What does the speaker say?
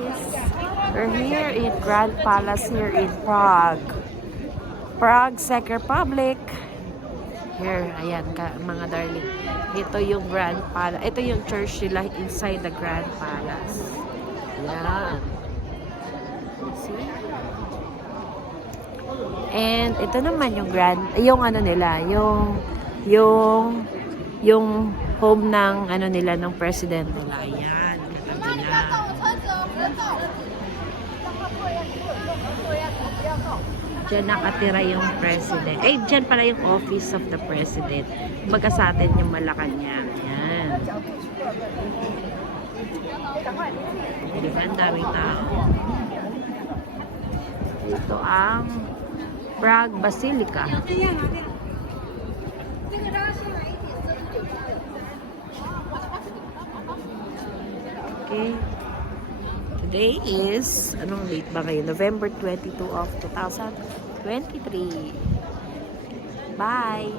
guys. We're here in Grand Palace here in Prague. Prague, Czech Republic. Here, ayan ka, mga darling. Ito yung Grand Palace. Ito yung church nila inside the Grand Palace. Ayan. See? And ito naman yung ano nila, yung home ng ano nila ng president nila. Ayan, katabi na. Diyan nakatira yung president. Eh, diyan pala yung office of the president. Baga sa atin yung Malacanang. Ayan. Diba, ang daming tao. Ito ang Prague Basilica. Okay. Today is, anong date ba ngayon? November 22 of 2023. Bye!